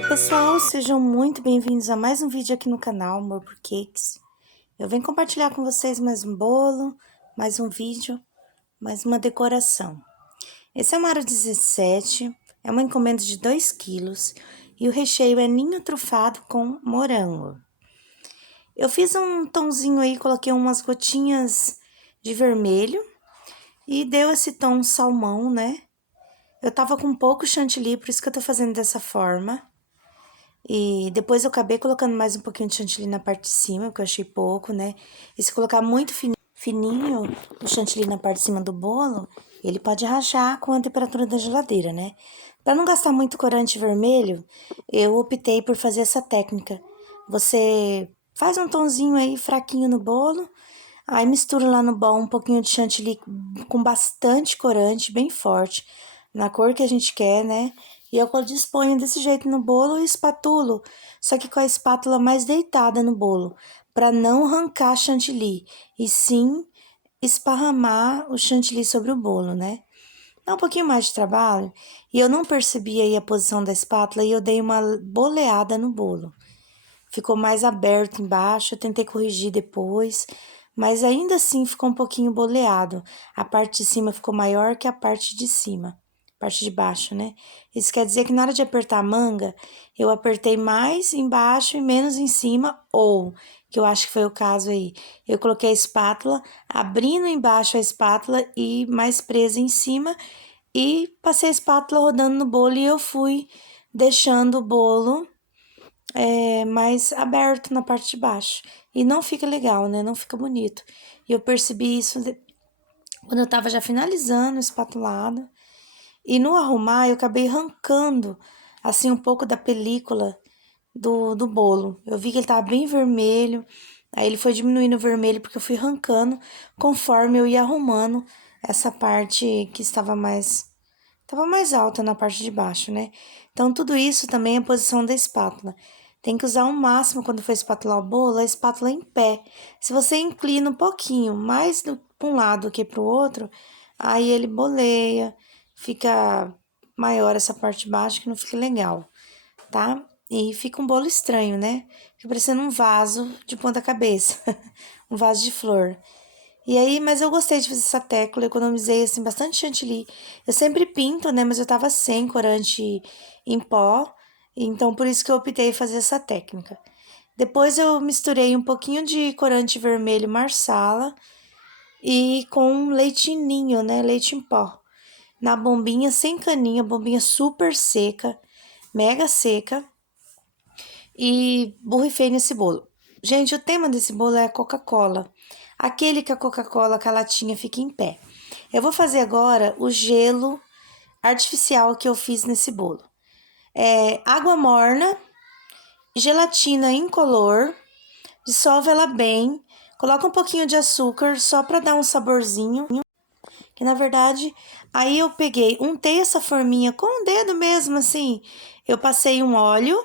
Oi pessoal, sejam muito bem-vindos a mais um vídeo aqui no canal Amor por Cakes. Eu venho compartilhar com vocês mais um bolo, mais um vídeo, mais uma decoração. Esse é o aro 17, é uma encomenda de 2 quilos e o recheio é ninho trufado com morango. Eu fiz um tomzinho aí, coloquei umas gotinhas de vermelho e deu esse tom salmão, né? Eu tava com pouco chantilly, por isso que eu tô fazendo dessa forma. E depois eu acabei colocando mais um pouquinho de chantilly na parte de cima, porque eu achei pouco, né? E se colocar muito fininho o chantilly na parte de cima do bolo, ele pode rachar com a temperatura da geladeira, né? Para não gastar muito corante vermelho, eu optei por fazer essa técnica. Você faz um tonzinho aí fraquinho no bolo, aí mistura lá no bowl um pouquinho de chantilly com bastante corante, bem forte, na cor que a gente quer, né? E eu disponho desse jeito no bolo e espatulo, só que com a espátula mais deitada no bolo, para não arrancar chantilly, e sim esparramar o chantilly sobre o bolo, né? Dá um pouquinho mais de trabalho, e eu não percebi aí a posição da espátula e eu dei uma boleada no bolo. Ficou mais aberto embaixo, eu tentei corrigir depois, mas ainda assim ficou um pouquinho boleado. A parte de cima ficou maior que a parte de cima, parte de baixo, né? Isso quer dizer que na hora de apertar a manga, eu apertei mais embaixo e menos em cima, ou, que eu acho que foi o caso aí, eu coloquei a espátula, abrindo embaixo a espátula e mais presa em cima, e passei a espátula rodando no bolo e eu fui deixando o bolo mais aberto na parte de baixo. E não fica legal, né? Não fica bonito. E eu percebi isso quando eu tava já finalizando o espatulado. E no arrumar, eu acabei arrancando, assim, um pouco da película do bolo. Eu vi que ele tava bem vermelho. Aí ele foi diminuindo o vermelho porque eu fui arrancando conforme eu ia arrumando essa parte que estava mais alta na parte de baixo, né? Então, tudo isso também é a posição da espátula. Tem que usar o máximo quando for espatular o bolo, a espátula em pé. Se você inclina um pouquinho mais para um lado do que para o outro, aí ele boleia, fica maior essa parte de baixo que não fica legal, tá? E fica um bolo estranho, né? Fica parecendo um vaso de ponta cabeça, um vaso de flor. E aí, mas eu gostei de fazer essa técnica, eu economizei, assim, bastante chantilly. Eu sempre pinto, né, mas eu tava sem corante em pó, então por isso que eu optei em fazer essa técnica. Depois eu misturei um pouquinho de corante vermelho marsala e com leitinho, né, leite em pó. Na bombinha sem caninha, bombinha super seca, mega seca, e borrifei nesse bolo. Gente, o tema desse bolo é a Coca-Cola. Aquele que a Coca-Cola, que a latinha fica em pé. Eu vou fazer agora o gelo artificial que eu fiz nesse bolo. Água morna, gelatina incolor, dissolve ela bem, coloca um pouquinho de açúcar só para dar um saborzinho. Que na verdade, aí eu peguei, untei essa forminha com o dedo mesmo, assim. Eu passei um óleo,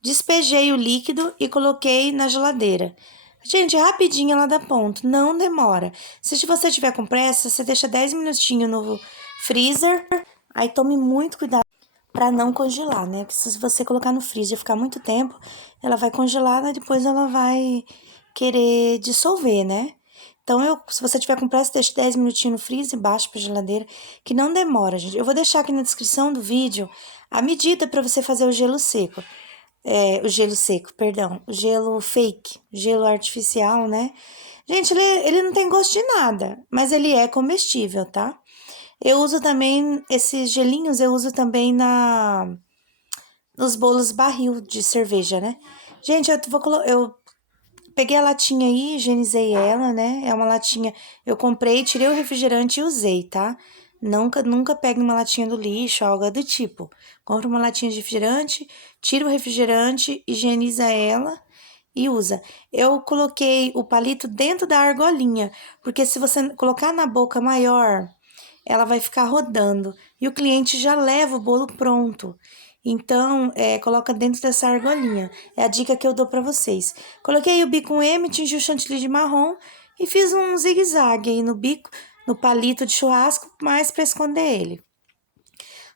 despejei o líquido e coloquei na geladeira. Gente, rapidinho ela dá ponto, não demora. Se você tiver com pressa, você deixa 10 minutinhos no freezer. Aí tome muito cuidado para não congelar, né? Porque se você colocar no freezer e ficar muito tempo, ela vai congelar e depois ela vai querer dissolver, né? Então, se você tiver com pressa, deixe 10 minutinhos no freezer, baixa pra geladeira, que não demora, gente. Eu vou deixar aqui na descrição do vídeo a medida para você fazer o gelo seco. O gelo seco, perdão, o gelo fake, gelo artificial, né? Gente, ele não tem gosto de nada, mas ele é comestível, tá? Eu uso também, esses gelinhos eu uso também nos bolos barril de cerveja, né? Gente, eu peguei a latinha aí, higienizei ela, né? É uma latinha, eu comprei, tirei o refrigerante e usei, tá? Nunca pegue uma latinha do lixo, algo do tipo. Compra uma latinha de refrigerante, tira o refrigerante, higieniza ela e usa. Eu coloquei o palito dentro da argolinha, porque se você colocar na boca maior, ela vai ficar rodando e o cliente já leva o bolo pronto. Então, coloca dentro dessa argolinha. É a dica que eu dou para vocês. Coloquei o bico M, tingi o chantilly de marrom e fiz um zigue-zague aí no bico, no palito de churrasco, mais para esconder ele.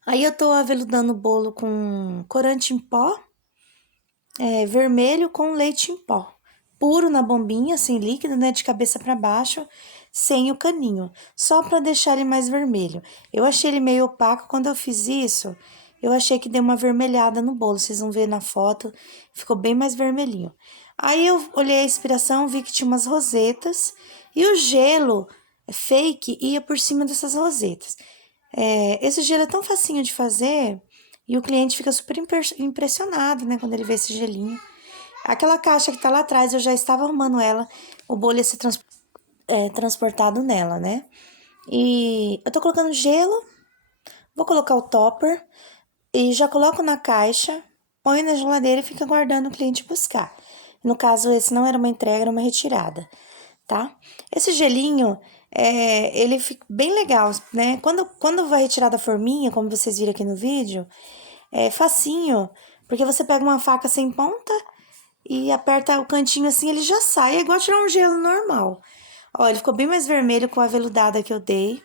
Aí eu tô aveludando o bolo com corante em pó, vermelho com leite em pó. Puro na bombinha, sem líquido, né, de cabeça para baixo, sem o caninho, só para deixar ele mais vermelho. Eu achei ele meio opaco, quando eu fiz isso, eu achei que deu uma vermelhada no bolo, vocês vão ver na foto, ficou bem mais vermelhinho. Aí eu olhei a inspiração, vi que tinha umas rosetas, e o gelo fake ia por cima dessas rosetas. Esse gelo é tão facinho de fazer, e o cliente fica super impressionado, né, quando ele vê esse gelinho. Aquela caixa que tá lá atrás, eu já estava arrumando ela, o bolo ia ser transportado nela, né? E eu tô colocando gelo, vou colocar o topper e já coloco na caixa, põe na geladeira e fica aguardando o cliente buscar. No caso, esse não era uma entrega, era uma retirada, tá? Esse gelinho, ele fica bem legal, né? Quando vai retirar da forminha, como vocês viram aqui no vídeo, é facinho, porque você pega uma faca sem ponta e aperta o cantinho assim, ele já sai, é igual tirar um gelo normal. Ó, ele ficou bem mais vermelho com a aveludada que eu dei,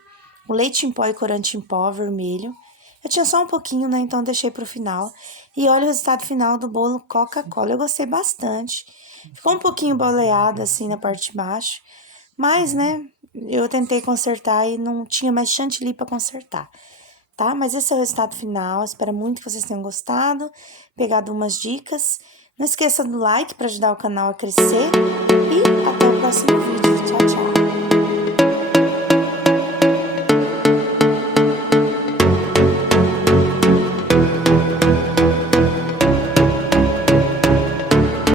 o leite em pó e corante em pó vermelho. Eu tinha só um pouquinho, né, então deixei pro final. E olha o resultado final do bolo Coca-Cola, eu gostei bastante. Ficou um pouquinho boleado assim na parte de baixo, mas, né, eu tentei consertar e não tinha mais chantilly para consertar, tá? Mas esse é o resultado final, espero muito que vocês tenham gostado, pegado umas dicas. Não esqueça do like para ajudar o canal a crescer e até o próximo vídeo.